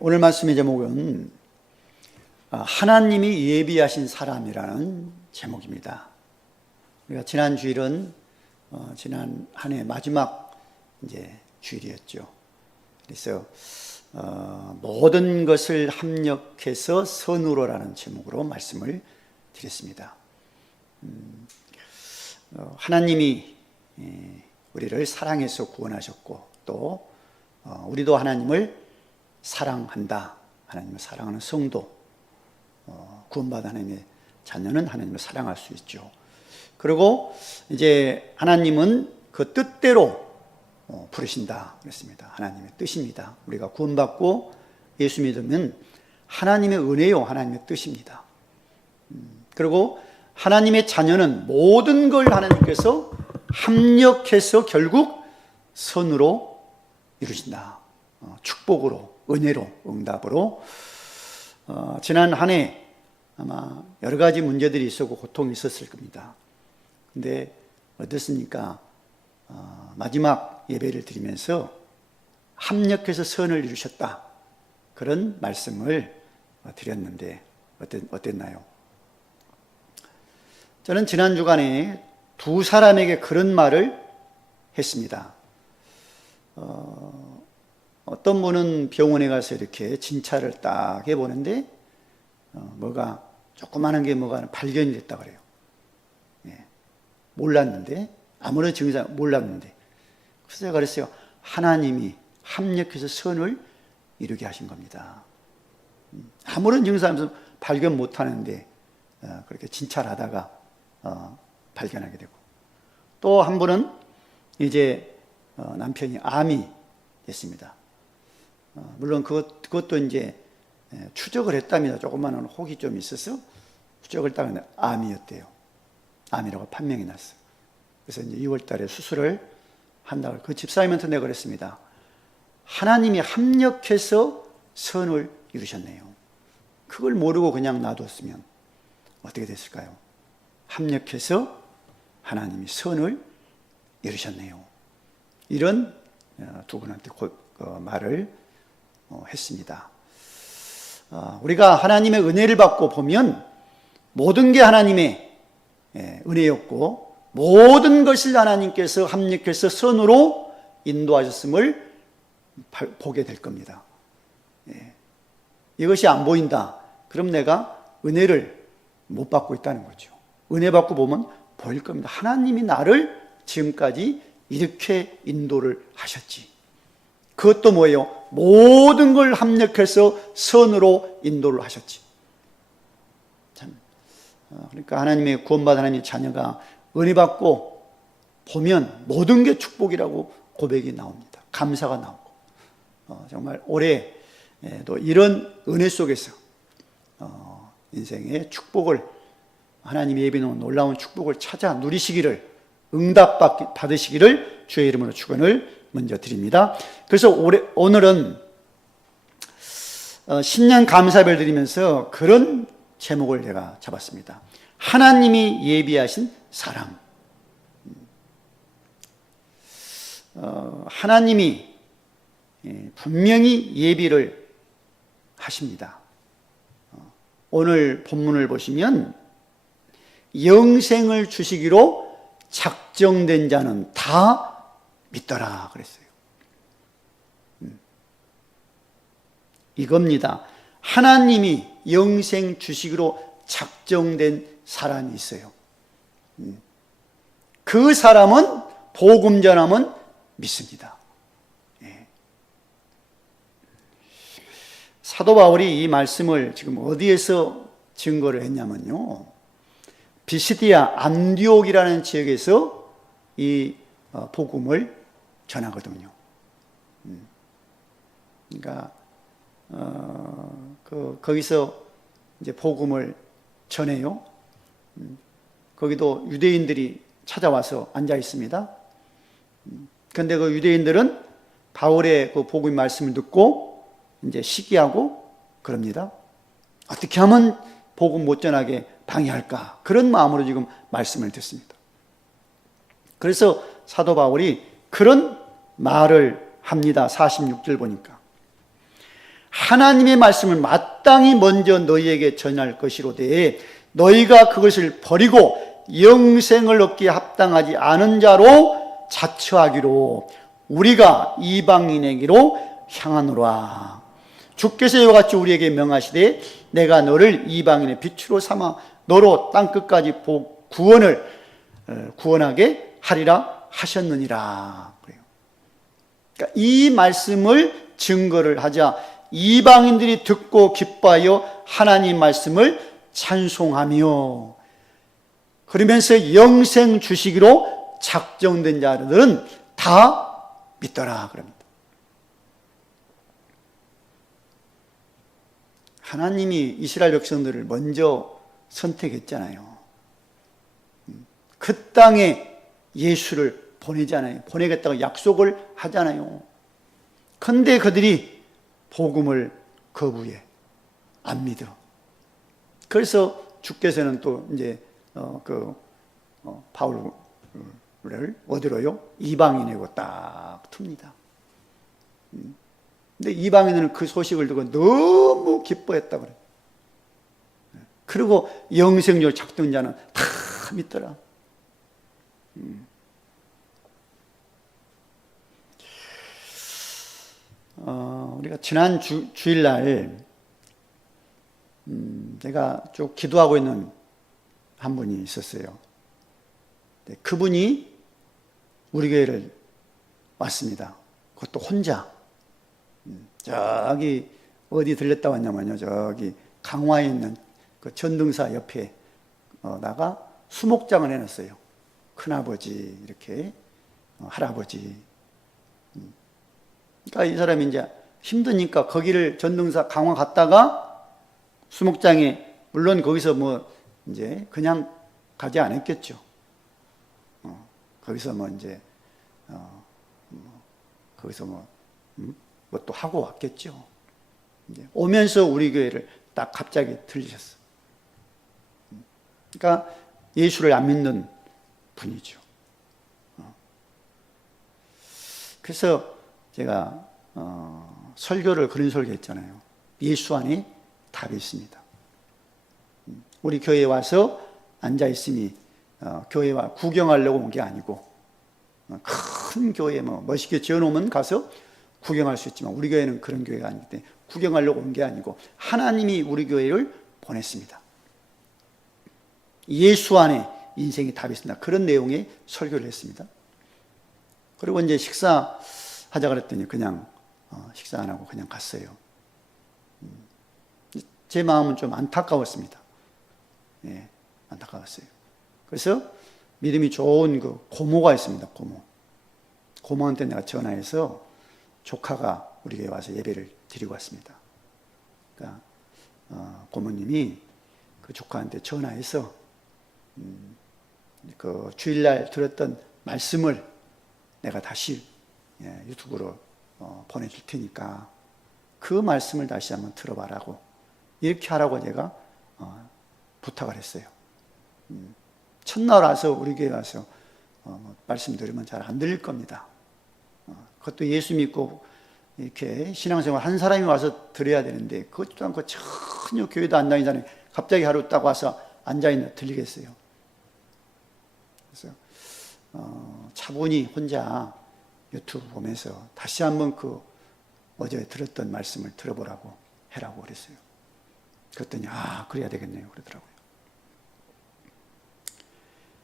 오늘 말씀의 제목은 하나님이 예비하신 사람이라는 제목입니다. 우리가 지난 주일은 지난 한 해 마지막 주일이었죠. 그래서 모든 것을 합력해서 선으로라는 제목으로 말씀을 드렸습니다. 하나님이 우리를 사랑해서 구원하셨고 또 우리도 하나님을 사랑한다. 하나님을 사랑하는 성도, 구원받은 하나님의 자녀는 하나님을 사랑할 수 있죠. 그리고 이제 하나님은 그 뜻대로 부르신다 그랬습니다. 하나님의 뜻입니다. 우리가 구원받고 예수 믿으면 하나님의 은혜요, 하나님의 뜻입니다. 그리고 하나님의 자녀는 모든 걸 하나님께서 합력해서 결국 선으로 이루신다. 축복으로, 은혜로, 응답으로. 지난 한 해 아마 여러 가지 문제들이 있었고 고통이 있었을 겁니다. 근데 어떻습니까? 마지막 예배를 드리면서 합력해서 선을 이루셨다. 그런 말씀을 드렸는데 어땠나요? 저는 지난 주간에 두 사람에게 그런 말을 했습니다. 어떤 분은 병원에 가서 이렇게 진찰을 딱 해보는데 뭐가 조그마한 게 뭐가 발견이 됐다 그래요. 몰랐는데 아무런 증상 몰랐는데 그래서 제가 그랬어요. 하나님이 합력해서 선을 이루게 하신 겁니다. 아무런 증상 없어서 발견 못하는데 그렇게 진찰하다가 발견하게 되고 또 한 분은 이제 남편이 암이 됐습니다. 물론 그것도 이제 추적을 했답니다. 조그마한 혹이 좀 있어서 추적을 따면 암이었대요. 암이라고 판명이 났어요. 그래서 이제 2월 달에 수술을 한다고. 그 집사님한테 내가 그랬습니다. 하나님이 합력해서 선을 이루셨네요. 그걸 모르고 그냥 놔뒀으면 어떻게 됐을까요? 합력해서 하나님이 선을 이루셨네요. 이런 두 분한테 말을 했습니다. 우리가 하나님의 은혜를 받고 보면 모든 게 하나님의 은혜였고 모든 것을 하나님께서 합력해서 선으로 인도하셨음을 보게 될 겁니다. 이것이 안 보인다. 그럼 내가 은혜를 못 받고 있다는 거죠. 은혜 받고 보면 보일 겁니다. 하나님이 나를 지금까지 이렇게 인도를 하셨지. 그것도 뭐예요? 모든 걸 합력해서 선으로 인도를 하셨지. 참, 그러니까 하나님의 구원받은 하나님의 자녀가 은혜 받고 보면 모든 게 축복이라고 고백이 나옵니다. 감사가 나오고 정말 올해 또 이런 은혜 속에서 인생의 축복을 하나님이 예비해 놓은 놀라운 축복을 찾아 누리시기를 응답 받으시기를 주의 이름으로 축원을 먼저 드립니다. 그래서 오늘은 신년 감사를 드리면서 그런 제목을 제가 잡았습니다. 하나님이 예비하신 사람. 하나님이 분명히 예비를 하십니다. 오늘 본문을 보시면 영생을 주시기로 작정된 자는 다 믿더라 그랬어요. 이겁니다. 하나님이 영생 주시기로 작정된 사람이 있어요. 그 사람은 복음 전하면 믿습니다. 사도 바울이 이 말씀을 지금 어디에서 증거를 했냐면요. 비시디아 안디옥이라는 지역에서 이 복음을 전하거든요. 그러니까 거기서 이제 복음을 전해요. 거기도 유대인들이 찾아와서 앉아 있습니다. 그런데 그 유대인들은 바울의 그 복음 말씀을 듣고 이제 시기하고 그럽니다. 어떻게 하면 복음 못 전하게 방해할까? 그런 마음으로 지금 말씀을 듣습니다. 그래서 사도 바울이 그런 말을 합니다. 46절 보니까 하나님의 말씀을 마땅히 먼저 너희에게 전할 것이로되 너희가 그것을 버리고 영생을 얻기에 합당하지 않은 자로 자처하기로 우리가 이방인에게로 향하노라. 주께서 이와 같이 우리에게 명하시되 내가 너를 이방인의 빛으로 삼아 너로 땅끝까지 구원하게 하리라 하셨느니라. 그러니까 이 말씀을 증거를 하자 이방인들이 듣고 기뻐하여 하나님 말씀을 찬송하며 그러면서 영생 주시기로 작정된 자들은 다 믿더라 그럽니다. 하나님이 이스라엘 백성들을 먼저 선택했잖아요. 그 땅에 예수를 보내잖아요. 보내겠다고 약속을 하잖아요. 그런데 그들이 복음을 거부해. 안 믿어. 그래서 주께서는 또 이제 바울을 어디로요? 이방인에고 딱 틉니다. 근데 이방인은 그 소식을 듣고 너무 기뻐했다고 그래요. 그리고 영생률 작동자는 다 믿더라. 우리가 지난 주일날 제가 쭉 기도하고 있는 한 분이 있었어요. 그분이 우리 교회를 왔습니다. 그것도 혼자. 저기 어디 들렸다 왔냐면요. 저기 강화에 있는 그 전등사 옆에 나가 수목장을 해놨어요. 큰아버지 이렇게 할아버지. 그러니까 이 사람이 이제 힘드니까 거기를 전등사 강화 갔다가 수목장에 물론 거기서 뭐 이제 그냥 가지 않았겠죠. 거기서 뭐 이제 거기서 뭐 또 하고 왔겠죠. 이제 오면서 우리 교회를 딱 갑자기 들리셨어. 그러니까 예수를 안 믿는 분이죠. 그래서 제가 설교를 그런 설교했잖아요. 예수 안에 답이 있습니다. 우리 교회에 와서 앉아 있으니 교회와 구경하려고 온 게 아니고 큰 교회 뭐 멋있게 지어놓으면 가서 구경할 수 있지만 우리 교회는 그런 교회가 아니기 때문에 구경하려고 온 게 아니고 하나님이 우리 교회를 보냈습니다. 예수 안에 인생이 답이 있습니다. 그런 내용의 설교를 했습니다. 그리고 이제 식사하자 그랬더니 그냥 식사 안 하고 그냥 갔어요. 제 마음은 좀 안타까웠습니다. 예, 안타까웠어요. 그래서 믿음이 좋은 그 고모가 있습니다. 고모한테 내가 전화해서 조카가 우리 교회에 와서 예배를 드리고 왔습니다. 그러니까 고모님이 그 조카한테 전화해서 그 주일날 들었던 말씀을 내가 다시 유튜브로 보내줄 테니까 그 말씀을 다시 한번 들어봐라고 이렇게 하라고 제가 부탁을 했어요. 첫날 와서 우리 교회 와서 말씀 들으면 잘 안 들릴 겁니다. 그것도 예수 믿고 이렇게 신앙생활 한 사람이 와서 들어야 되는데 그것도 않고 전혀 교회도 안 다니는 사람이 갑자기 하루 딱 와서 앉아있는 들리겠어요. 그래서 차분히 혼자 유튜브 보면서 다시 한번 그 어제 들었던 말씀을 들어보라고 해라고 그랬어요. 그랬더니 그래야 되겠네요 그러더라고요.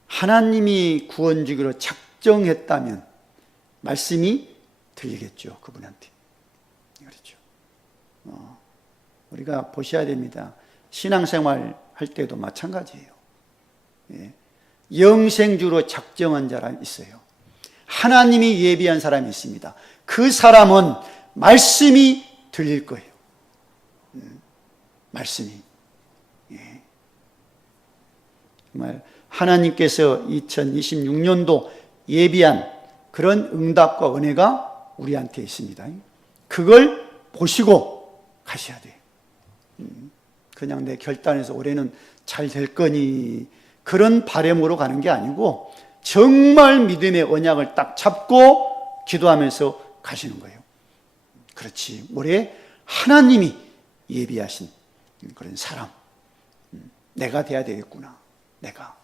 하나님이 구원 주기로 작정했다면 말씀이 들리겠죠 그분한테. 그렇죠. 우리가 보셔야 됩니다. 신앙생활 할 때도 마찬가지예요. 예. 영생주로 작정한 사람이 있어요. 하나님이 예비한 사람이 있습니다. 그 사람은 말씀이 들릴 거예요. 말씀이. 예. 정말 하나님께서 2026년도 예비한 그런 응답과 은혜가 우리한테 있습니다. 그걸 보시고 가셔야 돼요. 그냥 내 결단해서 올해는 잘 될 거니 그런 바람으로 가는 게 아니고 정말 믿음의 언약을 딱 잡고 기도하면서 가시는 거예요. 그렇지. 올해 하나님이 예비하신 그런 사람, 내가 돼야 되겠구나. 내가.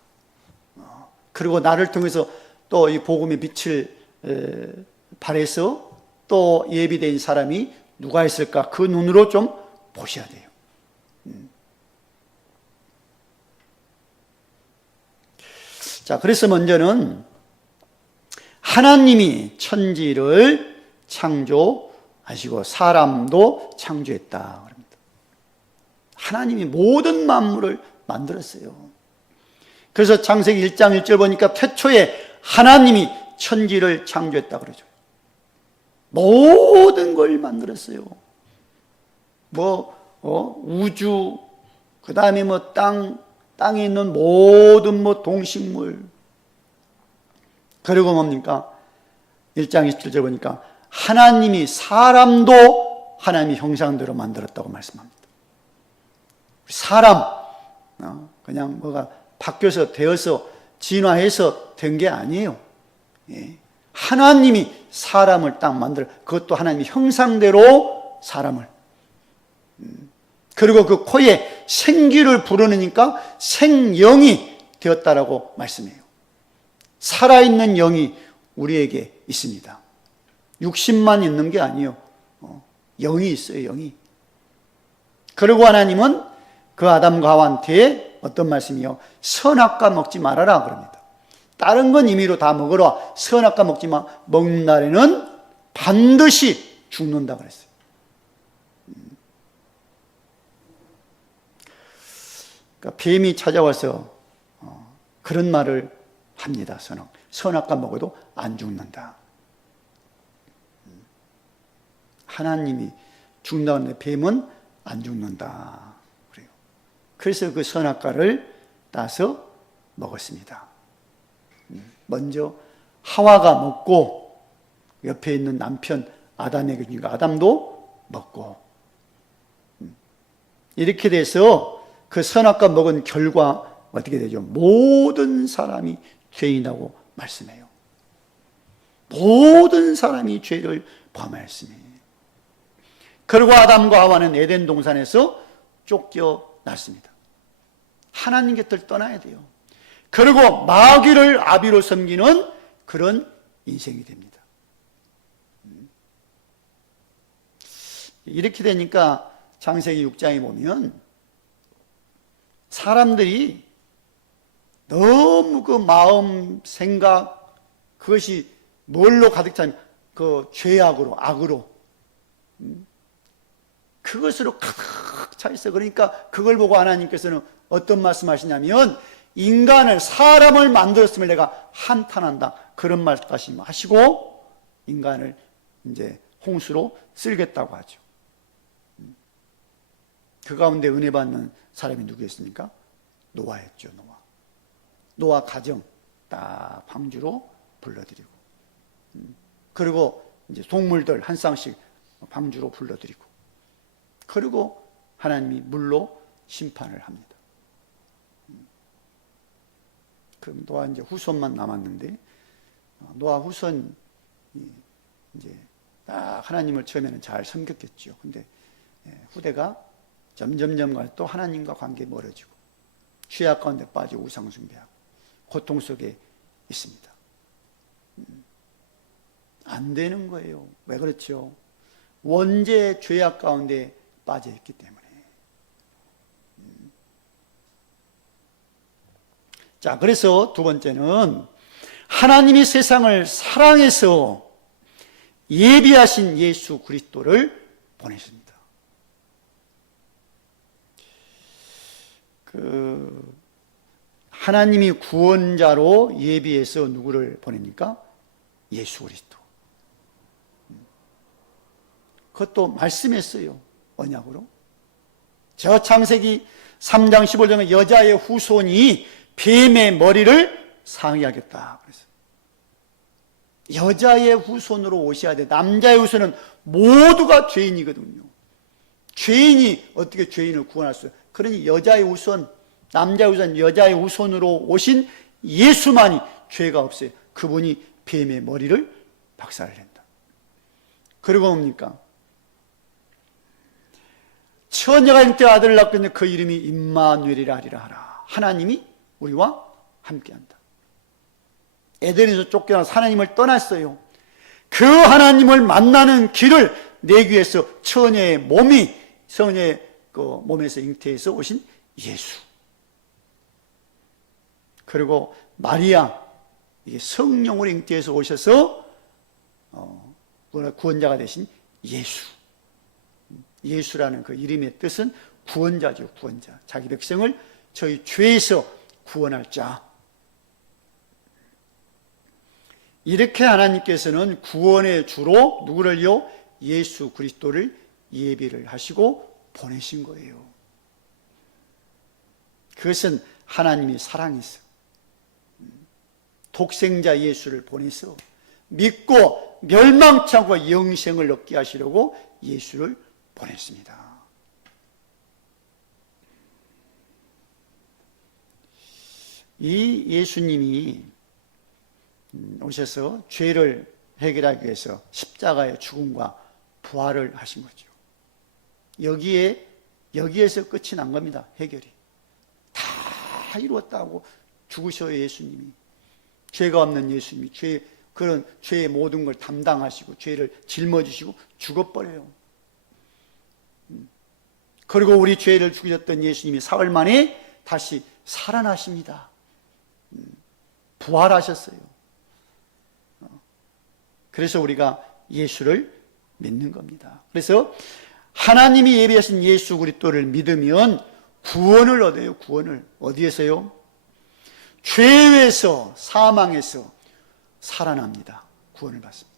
그리고 나를 통해서 또 이 복음의 빛을 발해서 또 예비된 사람이 누가 있을까? 그 눈으로 좀 보셔야 돼요. 자, 그래서 먼저는 하나님이 천지를 창조하시고 사람도 창조했다. 하나님이 모든 만물을 만들었어요. 그래서 창세기 1장 1절 보니까 태초에 하나님이 천지를 창조했다 그러죠. 모든 걸 만들었어요. 우주, 그 다음에 땅에 있는 모든 동식물. 그리고 뭡니까? 1장 27절 보니까 하나님이 사람도 하나님의 형상대로 만들었다고 말씀합니다. 사람, 그냥 뭐가 바뀌어서 되어서 진화해서 된 게 아니에요. 하나님이 사람을 딱 만들어, 그것도 하나님의 형상대로 사람을. 그리고 그 코에 생기를 불어넣으니까 생영이 되었다라고 말씀해요. 살아있는 영이 우리에게 있습니다. 육신만 있는 게 아니에요. 영이 있어요, 영이. 그리고 하나님은 그 아담과 하와한테 어떤 말씀이요? 선악과 먹지 말아라 그럽니다. 다른 건 임의로 다 먹으라. 선악과 먹지 마. 먹는 날에는 반드시 죽는다 그랬어요. 그러니까 뱀이 찾아와서 그런 말을 합니다. 선악과 먹어도 안 죽는다. 하나님이 죽는다는데 뱀은 안 죽는다. 그래요. 그래서 그 선악과를 따서 먹었습니다. 먼저 하와가 먹고 옆에 있는 남편 아담에게 주니까 아담도 먹고, 이렇게 돼서 그 선악과 먹은 결과 어떻게 되죠? 모든 사람이 죄인이라고 말씀해요. 모든 사람이 죄를 범하였으니. 그리고 아담과 하와는 에덴 동산에서 쫓겨났습니다. 하나님 곁을 떠나야 돼요. 그리고 마귀를 아비로 섬기는 그런 인생이 됩니다. 이렇게 되니까 창세기 6장에 보면 사람들이 너무 그 마음, 생각, 그것이 뭘로 가득 차면 그 죄악으로, 악으로, 그것으로 가득 차 있어요. 그러니까 그걸 보고 하나님께서는 어떤 말씀하시냐면, 인간을, 사람을 만들었음을 내가 한탄한다, 그런 말씀 하시고 인간을 이제 홍수로 쓸겠다고 하죠. 그 가운데 은혜 받는 사람이 누구였습니까? 노아였죠. 노아 가정 딱 방주로 불러들이고, 그리고 이제 동물들 한 쌍씩 방주로 불러들이고, 그리고 하나님이 물로 심판을 합니다. 그럼 노아 이제 후손만 남았는데, 노아 후손이 이제 딱 하나님을 처음에는 잘 섬겼겠죠. 근데 후대가 점점점 또 하나님과 관계 멀어지고 죄악 가운데 빠지고 우상 숭배하고 고통 속에 있습니다. 안 되는 거예요. 왜 그렇죠? 원죄 죄악 가운데 빠져 있기 때문에. 자, 그래서 두 번째는 하나님이 세상을 사랑해서 예비하신 예수 그리스도를 보내십니다. 하나님이 구원자로 예비해서 누구를 보냅니까? 예수 그리스도. 그것도 말씀했어요. 언약으로. 저 창세기 3장 15절에 여자의 후손이 뱀의 머리를 상하겠다. 그래서 여자의 후손으로 오셔야 돼. 남자의 후손은 모두가 죄인이거든요. 죄인이 어떻게 죄인을 구원할 수 있어요? 그러니 여자의 후손, 남자의 후손, 여자의 후손으로 오신 예수만이 죄가 없어요. 그분이 뱀의 머리를 박살을 낸다. 그리고 뭡니까? 처녀가 잉태 아들을 낳고 있는데 그 이름이 임마누엘이라 하리라 하라. 하나님이 우리와 함께한다. 에덴에서 쫓겨나서 하나님을 떠났어요. 그 하나님을 만나는 길을 내기 위해서 처녀의 몸이 처녀의 그 몸에서 잉태해서 오신 예수. 그리고 마리아, 이게 성령으로 잉태해서 오셔서 구원자가 되신 예수. 예수라는 그 이름의 뜻은 구원자죠, 구원자. 자기 백성을 저희 죄에서 구원할 자. 이렇게 하나님께서는 구원의 주로 누구를요? 예수 그리스도를 예비를 하시고 보내신 거예요. 그것은 하나님이 사랑해서 독생자 예수를 보내서 믿고 멸망치 않고 영생을 얻게 하시려고 예수를 보냈습니다. 이 예수님이 오셔서 죄를 해결하기 위해서 십자가의 죽음과 부활을 하신 거죠. 여기에서 끝이 난 겁니다. 해결이. 다 이루었다고 죽으셔요, 예수님이. 죄가 없는 예수님이 그런 죄의 모든 걸 담당하시고 죄를 짊어지시고 죽어버려요. 그리고 우리 죄를 죽으셨던 예수님이 사흘 만에 다시 살아나십니다. 부활하셨어요. 그래서 우리가 예수를 믿는 겁니다. 그래서 하나님이 예비하신 예수 그리스도를 믿으면 구원을 얻어요. 구원을. 어디에서요? 죄에서, 사망에서 살아납니다. 구원을 받습니다.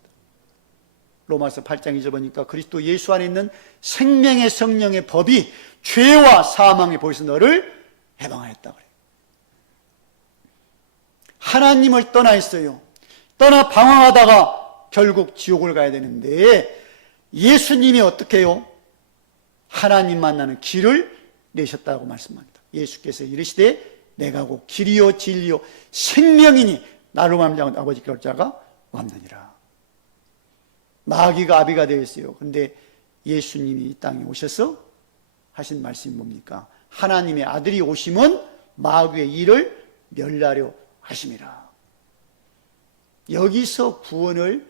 로마서 8장 2절 보니까 그리스도 예수 안에 있는 생명의 성령의 법이 죄와 사망의 법에서 너를 해방하였다 그래요. 하나님을 떠나 있어요. 떠나 방황하다가 결국 지옥을 가야 되는데 예수님이 어떻게 해요? 하나님 만나는 길을 내셨다고 말씀합니다. 예수께서 이르시되 내가 곧 길이요 진리요 생명이니 나로 말미암아 아버지께 올 자가 없느니라. 마귀가 아비가 되어 있어요. 그런데 예수님이 이 땅에 오셔서 하신 말씀이 뭡니까? 하나님의 아들이 오심은 마귀의 일을 멸하려 하심이라. 여기서 구원을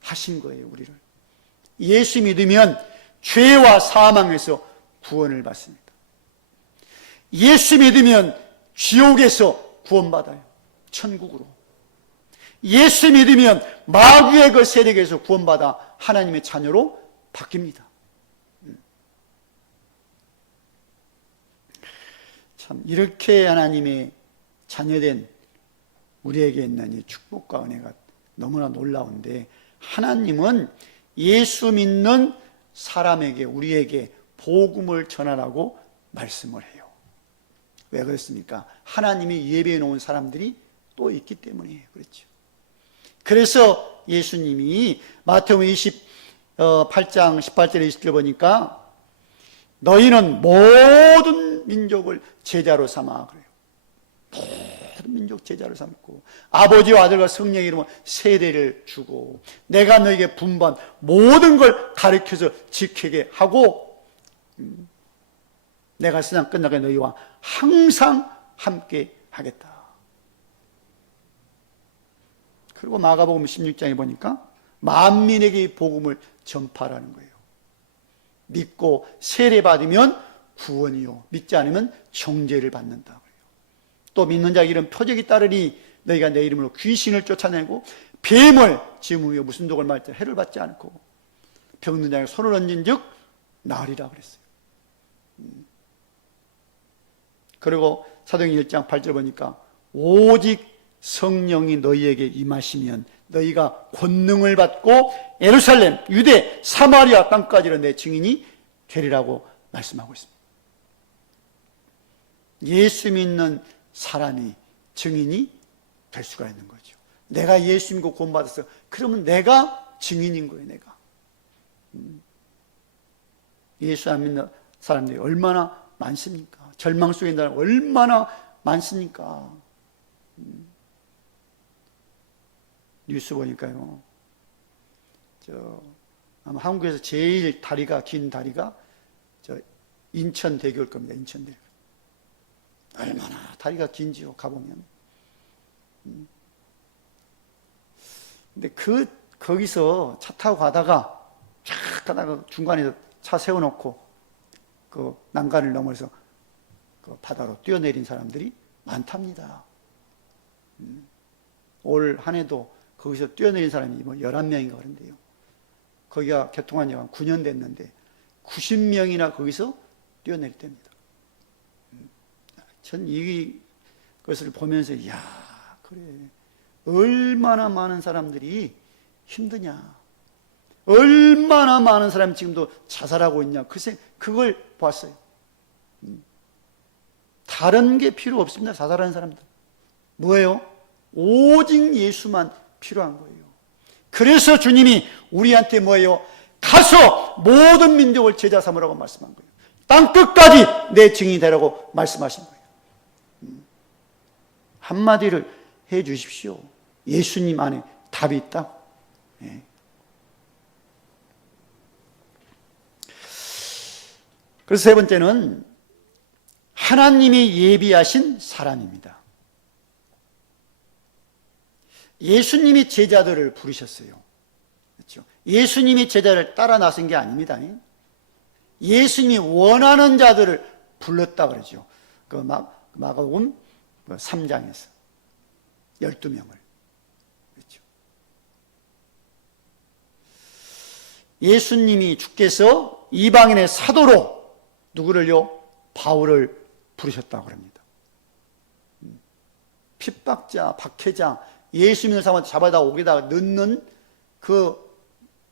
하신 거예요, 우리를. 예수 믿으면 죄와 사망에서 구원을 받습니다. 예수 믿으면 지옥에서 구원받아요. 천국으로. 예수 믿으면 마귀의 그 세력에서 구원받아 하나님의 자녀로 바뀝니다. 참 이렇게 하나님의 자녀된 우리에게 있는 이 축복과 은혜가 너무나 놀라운데 하나님은 예수 믿는 사람에게 우리에게 복음을 전하라고 말씀을 해요. 왜 그렇습니까? 하나님이 예배해 놓은 사람들이 또 있기 때문이에요. 그렇죠. 그래서 예수님이 마태복음 28장 18절에 20절 보니까 너희는 모든 민족을 제자로 삼아 그래요. 모든 민족 제자로 삼고 아버지와 아들과 성령의 이름으로 세례를 주고 내가 너에게 분반 모든 걸 가르쳐서 지키게 하고 내가 세상 끝나게 너희와 항상 함께 하겠다. 그리고 마가복음 16장에 보니까 만민에게 이 복음을 전파하라는 거예요. 믿고 세례받으면 구원이요 믿지 않으면 정죄를 받는다. 또 믿는 자에게 이런 표적이 따르니 너희가 내 이름으로 귀신을 쫓아내고 뱀을 지으며 무슨 독을 말때 해를 받지 않고 병든 자에게 손을 얹은 즉 나으리라 그랬어요. 그리고 사도행전 1장 8절 보니까 오직 성령이 너희에게 임하시면 너희가 권능을 받고 예루살렘, 유대, 사마리아 땅까지는 내 증인이 되리라고 말씀하고 있습니다. 예수 믿는 사람이 증인이 될 수가 있는 거죠. 내가 예수 믿고 구원받았어. 그러면 내가 증인인 거예요. 내가. 예수 안 믿는 사람들이 얼마나 많습니까? 절망 속에 있는 사람이 얼마나 많습니까? 뉴스 보니까요. 아마 한국에서 제일 다리가 긴 다리가 인천대교 올 겁니다. 인천대교. 얼마나 다리가 긴지요, 가보면. 근데 거기서 차 타고 가다가 쫙 가다가 중간에 차 세워놓고 그 난간을 넘어서 그 바다로 뛰어내린 사람들이 많답니다. 올 한 해도 거기서 뛰어내린 사람이 뭐 11명인가 그런데요. 거기가 개통한 지가 9년 됐는데 90명이나 거기서 뛰어내렸답니다. 전 이것을 보면서 이야, 그래, 얼마나 많은 사람들이 힘드냐, 얼마나 많은 사람이 지금도 자살하고 있냐, 글쎄 그걸 봤어요. 다른 게 필요 없습니다. 자살하는 사람들 뭐예요? 오직 예수만 필요한 거예요. 그래서 주님이 우리한테 뭐예요? 가서 모든 민족을 제자 삼으라고 말씀한 거예요. 땅 끝까지 내 증인이 되라고 말씀하신 거예요. 한마디를 해 주십시오. 예수님 안에 답이 있다. 네. 그래서 세 번째는 하나님이 예비하신 사람입니다. 예수님이 제자들을 부르셨어요. 그렇죠? 예수님이 제자를 따라 나선 게 아닙니다. 예수님이 원하는 자들을 불렀다 그러죠. 그 마가복음 3장에서 12명을. 그렇죠. 예수님이 주께서 이방인의 사도로 누구를요? 바울을 부르셨다고 합니다. 핍박자, 박해자, 예수님을 잡아다 옥에다가 넣는 그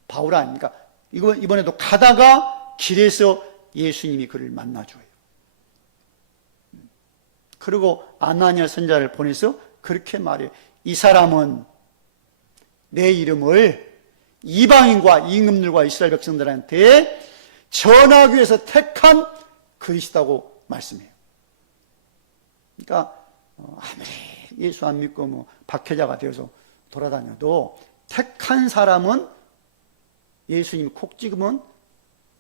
바울 아닙니까? 이번에도 가다가 길에서 예수님이 그를 만나줘요. 그리고 아나니아 선지자를 보내서 그렇게 말해요. 이 사람은 내 이름을 이방인과 임금들과 이스라엘 백성들한테 전하기 위해서 택한 그리스도라고 말씀해요. 그러니까 아무리 예수 안 믿고 뭐 박해자가 되어서 돌아다녀도 택한 사람은 예수님이 콕 찍으면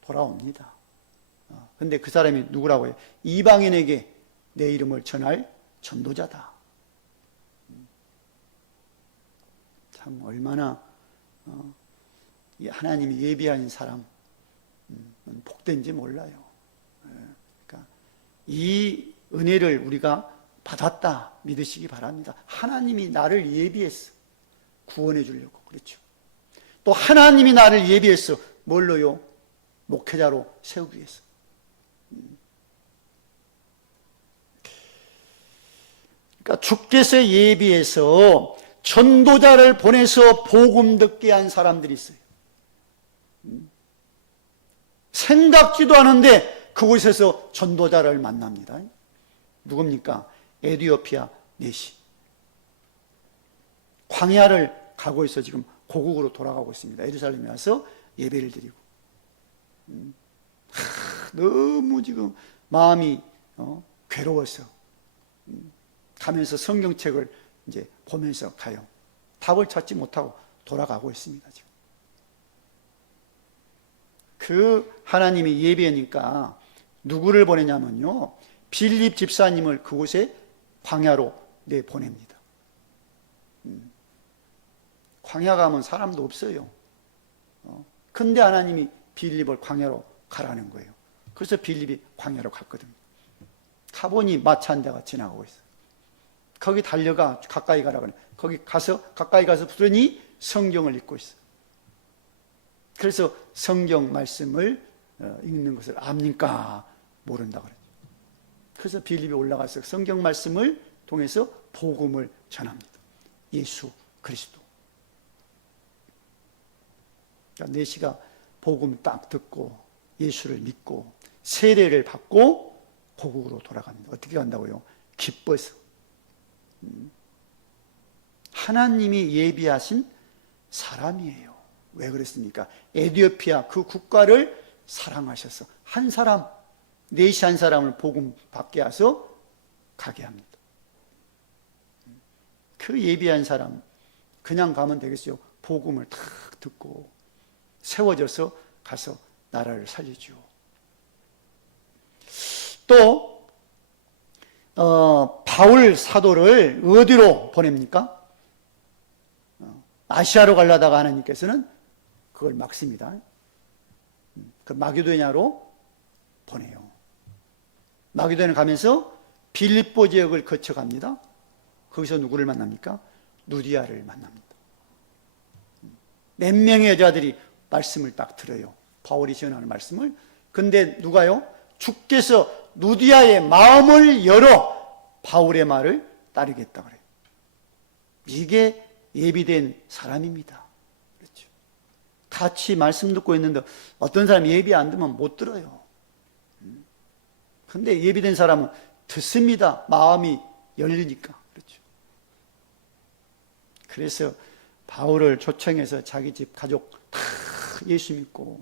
돌아옵니다. 근데 그 사람이 누구라고 해요? 이방인에게 내 이름을 전할 전도자다. 참 얼마나 하나님이 예비한 사람 복된지 몰라요. 그러니까 이 은혜를 우리가 받았다 믿으시기 바랍니다. 하나님이 나를 예비했어. 구원해 주려고. 그렇죠. 또 하나님이 나를 예비했어. 뭘로요? 목회자로 세우기 위해서. 그러니까 주께서 예비해서 전도자를 보내서 복음 듣게 한 사람들이 있어요. 생각지도 않은데 그곳에서 전도자를 만납니다. 누굽니까? 에티오피아 내시. 광야를 가고 있어 지금 고국으로 돌아가고 있습니다. 예루살렘에 와서 예배를 드리고. 너무 지금 마음이 괴로워서 가면서 성경책을 이제 보면서 가요. 답을 찾지 못하고 돌아가고 있습니다. 지금. 그 하나님이 예비하니까 누구를 보내냐면요, 빌립 집사님을 그곳에 광야로 내보냅니다. 광야 가면 사람도 없어요. 근데 하나님이 빌립을 광야로 가라는 거예요. 그래서 빌립이 광야로 갔거든요. 가보니 마차 한 대가 지나가고 있어요. 거기 달려가 가까이 가라 그래. 거기 가서 가까이 가서 부르니 성경을 읽고 있어요. 그래서 성경 말씀을 읽는 것을 압니까? 모른다 그랬죠. 그래서 빌립이 올라가서 성경 말씀을 통해서 복음을 전합니다. 예수 그리스도. 그러니까 내시가 복음 딱 듣고 예수를 믿고 세례를 받고 고국으로 돌아갑니다. 어떻게 간다고요? 기뻐서. 하나님이 예비하신 사람이에요. 왜 그랬습니까? 에티오피아 그 국가를 사랑하셔서 한 사람, 내시 한 사람을 복음 받게 하서 가게 합니다. 그 예비한 사람 그냥 가면 되겠어요? 복음을 탁 듣고 세워져서 가서 나라를 살리죠. 또 바울 사도를 어디로 보냅니까? 아시아로 가려다가 하나님께서는 그걸 막습니다. 그 마게도냐로 보내요. 마게도냐 가면서 빌립보 지역을 거쳐갑니다. 거기서 누구를 만납니까? 누디아를 만납니다. 몇 명의 여자들이 말씀을 딱 들어요. 바울이 전하는 말씀을. 근데 누가요? 주께서 누디아의 마음을 열어 바울의 말을 따르겠다 그래요. 이게 예비된 사람입니다. 그렇죠. 같이 말씀 듣고 있는데 어떤 사람이 예비 안 들으면 못 들어요. 근데 예비된 사람은 듣습니다. 마음이 열리니까. 그렇죠. 그래서 바울을 초청해서 자기 집 가족 다 예수 믿고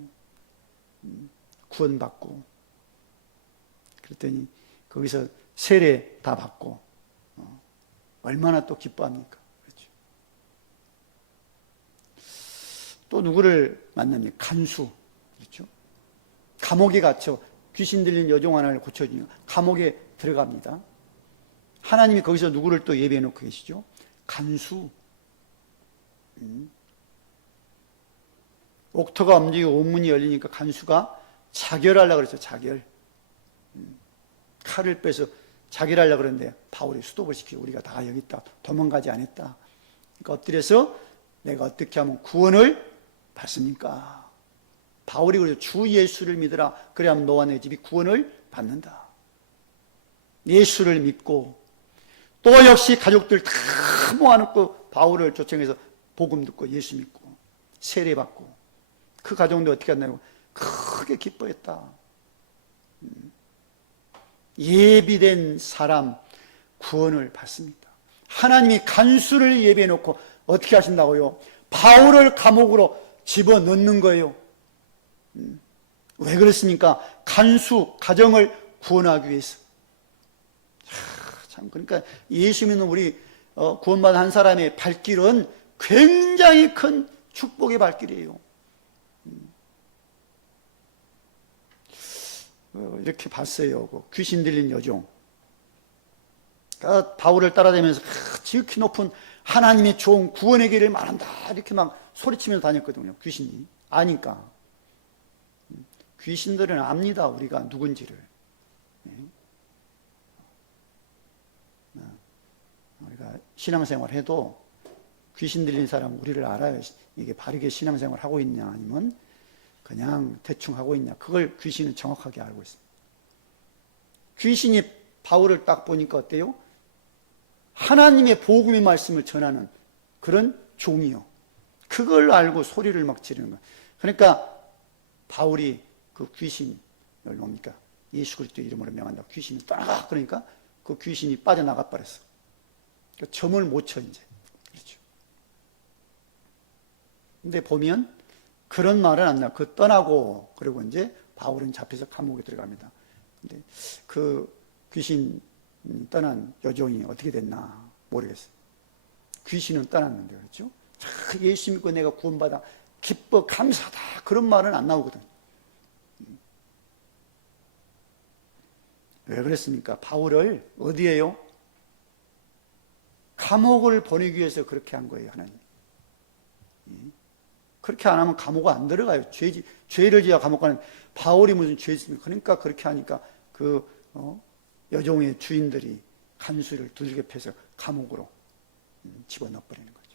구원받고, 그랬더니 거기서 세례 다 받고 얼마나 또 기뻐합니까? 그렇죠. 또 누구를 만납니까? 간수. 그렇죠. 감옥에 갇혀 귀신 들린 여종 하나를 고쳐주니 감옥에 들어갑니다. 하나님이 거기서 누구를 또 예비해 놓고 계시죠? 간수. 옥토가 움직이고 옥문이 열리니까 간수가 자결하려고 그랬죠. 자결. 칼을 빼서 자결하려고 그랬는데 바울이 수독을 시키고 우리가 다 여기 있다. 도망가지 않았다. 그러니까 엎드려서 내가 어떻게 하면 구원을 받습니까? 바울이 그래서 주 예수를 믿으라. 그래야만 너와 내 집이 구원을 받는다. 예수를 믿고 또 역시 가족들 다 모아놓고 바울을 초청해서 복음 듣고 예수 믿고 세례 받고 그 가정도 어떻게 했나요? 크게 기뻐했다. 예비된 사람 구원을 받습니다. 하나님이 간수를 예비해 놓고 어떻게 하신다고요? 바울을 감옥으로 집어넣는 거예요. 왜 그렇습니까? 간수 가정을 구원하기 위해서. 참, 그러니까 예수 믿는 우리 구원받은 한 사람의 발길은 굉장히 큰 축복의 발길이에요. 이렇게 봤어요. 귀신 들린 여종. 바울을 따라다니면서 지극히 높은 하나님의 좋은 구원의 길을 말한다. 이렇게 막 소리치면서 다녔거든요. 귀신이. 아니까. 귀신들은 압니다. 우리가 누군지를. 우리가 신앙생활 해도 귀신 들린 사람 우리를 알아요. 이게 바르게 신앙생활 하고 있냐 아니면 그냥 대충 하고 있냐. 그걸 귀신은 정확하게 알고 있습니다. 귀신이 바울을 딱 보니까 어때요? 하나님의 복음의 말씀을 전하는 그런 종이요. 그걸 알고 소리를 막 지르는 거예요. 그러니까 바울이 그 귀신을 뭡니까? 예수 그리스도 이름으로 명한다. 귀신이 떠나가. 그러니까 그 귀신이 빠져나가 버렸어. 그러니까 점을 못 쳐 이제. 그렇죠. 근데 보면 그런 말은 안 나요. 그 떠나고 그리고 이제 바울은 잡혀서 감옥에 들어갑니다. 근데 그 귀신 떠난 여종이 어떻게 됐나 모르겠어요. 귀신은 떠났는데 그렇죠. 예수 믿고 내가 구원받아 기뻐 감사하다 그런 말은 안 나오거든. 왜 그랬습니까? 바울을 어디에요? 감옥을 보내기 위해서 그렇게 한 거예요, 하나님. 그렇게 안 하면 감옥 안 들어가요. 죄를 지어 감옥 가는 바울이 무슨 죄 있습니까? 그러니까 그렇게 하니까 그 여종의 주인들이 간수를 두들겨 패서 감옥으로 집어넣어 버리는 거죠.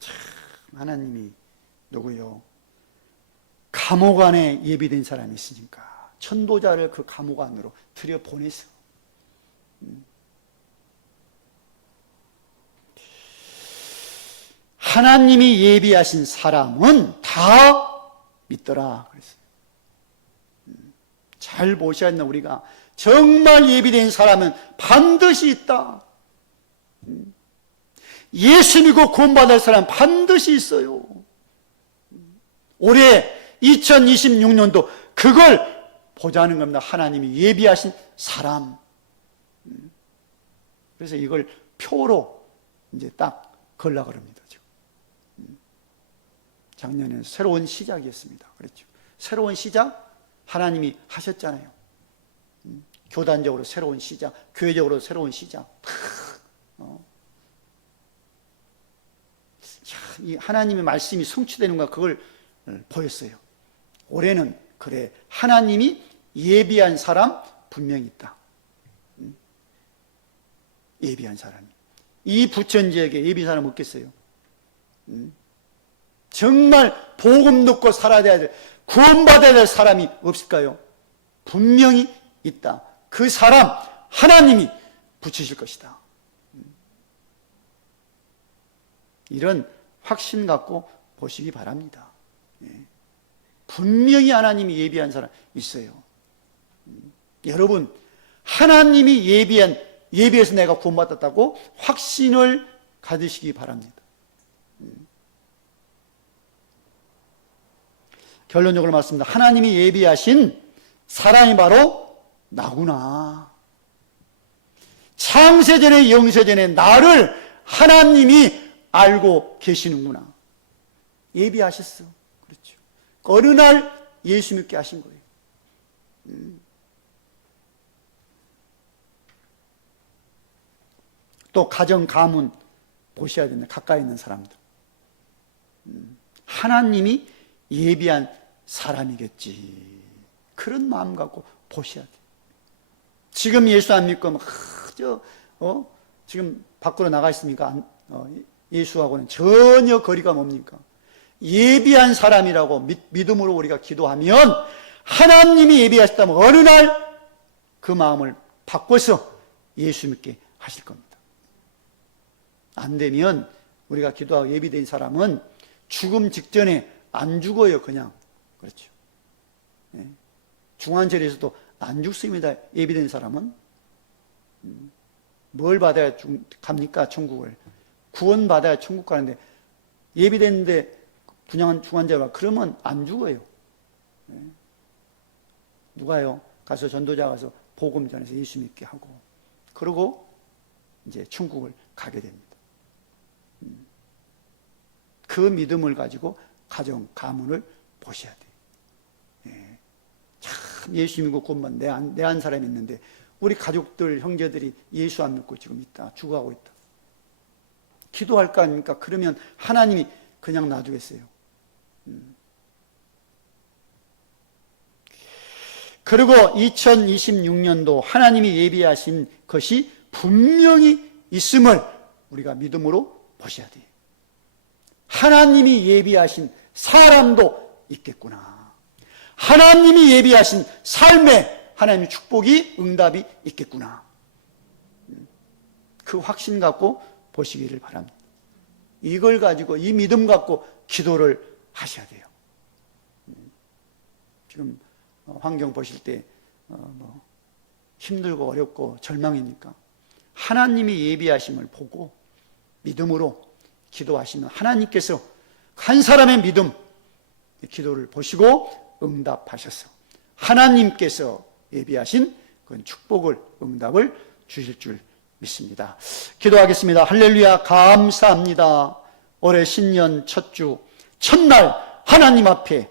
참 하나님이 누구요? 감옥 안에 예비된 사람이 있으니까 천도자를 그 감옥 안으로 들여보내서 하나님이 예비하신 사람은 다 믿더라 그랬어요. 잘 보셔야 한다. 우리가 정말 예비된 사람은 반드시 있다. 예수 믿고 구원받을 사람 반드시 있어요. 올해 2026년도 그걸 보자는 겁니다. 하나님이 예비하신 사람. 그래서 이걸 표로 이제 딱 걸려고 합니다. 작년에 새로운 시작이었습니다. 그렇죠. 새로운 시작 하나님이 하셨잖아요. 교단적으로 새로운 시작, 교회적으로 새로운 시작. 이 하나님의 말씀이 성취되는가 그걸 보였어요. 올해는 그래, 하나님이 예비한 사람 분명히 있다. 예비한 사람이. 이 부천지에게 예비한 사람 없겠어요? 정말 복음 듣고 살아야 될, 구원받아야 될 사람이 없을까요? 분명히 있다. 그 사람 하나님이 붙이실 것이다. 이런 확신 갖고 보시기 바랍니다. 분명히 하나님이 예비한 사람 있어요. 여러분, 하나님이 예비해서 내가 구원받았다고 확신을 가지시기 바랍니다. 결론적으로 말씀드립니다. 하나님이 예비하신 사람이 바로 나구나. 창세전에 영세전에 나를 하나님이 알고 계시는구나. 예비하셨어. 그렇죠. 어느 날 예수 믿게 하신 거예요. 또 가정, 가문 보셔야 된다. 가까이 있는 사람들. 하나님이 예비한 사람이겠지. 그런 마음 갖고 보셔야 돼요. 지금 예수 안 믿고 지금 밖으로 나가 있습니까? 예수하고는 전혀 거리가 뭡니까? 예비한 사람이라고 믿음으로 우리가 기도하면 하나님이 예비하셨다면 어느 날 그 마음을 바꿔서 예수 믿게 하실 겁니다. 안 되면 우리가 기도하고 예비된 사람은 죽음 직전에 안 죽어요, 그냥. 그렇죠. 중환절에서도 안 죽습니다. 예비된 사람은. 뭘 받아야 갑니까? 천국을. 구원 받아야 천국 가는데 예비됐는데 분양한 중환자가 그러면 안 죽어요. 누가요? 가서 전도자 가서 복음 전해서 예수 믿게 하고 그러고 이제 천국을 가게 됩니다. 그 믿음을 가지고 가정, 가문을 보셔야 돼요. 참 예수 믿고 구원받은 내 한 사람이 있는데 우리 가족들, 형제들이 예수 안 믿고 지금 있다. 죽어가고 있다. 기도할까 아닙니까? 그러면 하나님이 그냥 놔두겠어요. 그리고 2026년도 하나님이 예비하신 것이 분명히 있음을 우리가 믿음으로 보셔야 돼요. 하나님이 예비하신 사람도 있겠구나. 하나님이 예비하신 삶에 하나님의 축복이, 응답이 있겠구나. 그 확신 갖고 보시기를 바랍니다. 이걸 가지고, 이 믿음 갖고 기도를 하셔야 돼요. 지금 환경 보실 때 힘들고 어렵고 절망이니까 하나님이 예비하심을 보고 믿음으로 기도하시면 하나님께서 한 사람의 믿음, 기도를 보시고 응답하셔서 하나님께서 예비하신 그런 축복을, 응답을 주실 줄 믿습니다. 기도하겠습니다. 할렐루야, 감사합니다. 올해 신년 첫 주, 첫날 하나님 앞에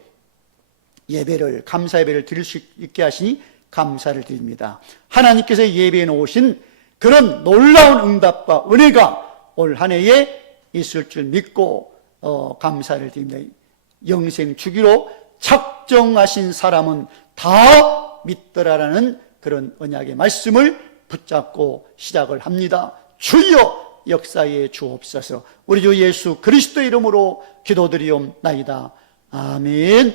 예배를, 감사 예배를 드릴 수 있게 하시니 감사를 드립니다. 하나님께서 예배해 놓으신 그런 놀라운 응답과 은혜가 올 한 해에 있을 줄 믿고 감사를 드립니다. 영생 주기로 작정하신 사람은 다 믿더라라는 그런 언약의 말씀을 붙잡고 시작을 합니다. 주여 역사에 주옵소서. 우리 주 예수 그리스도의 이름으로 기도드리옵나이다. 아멘.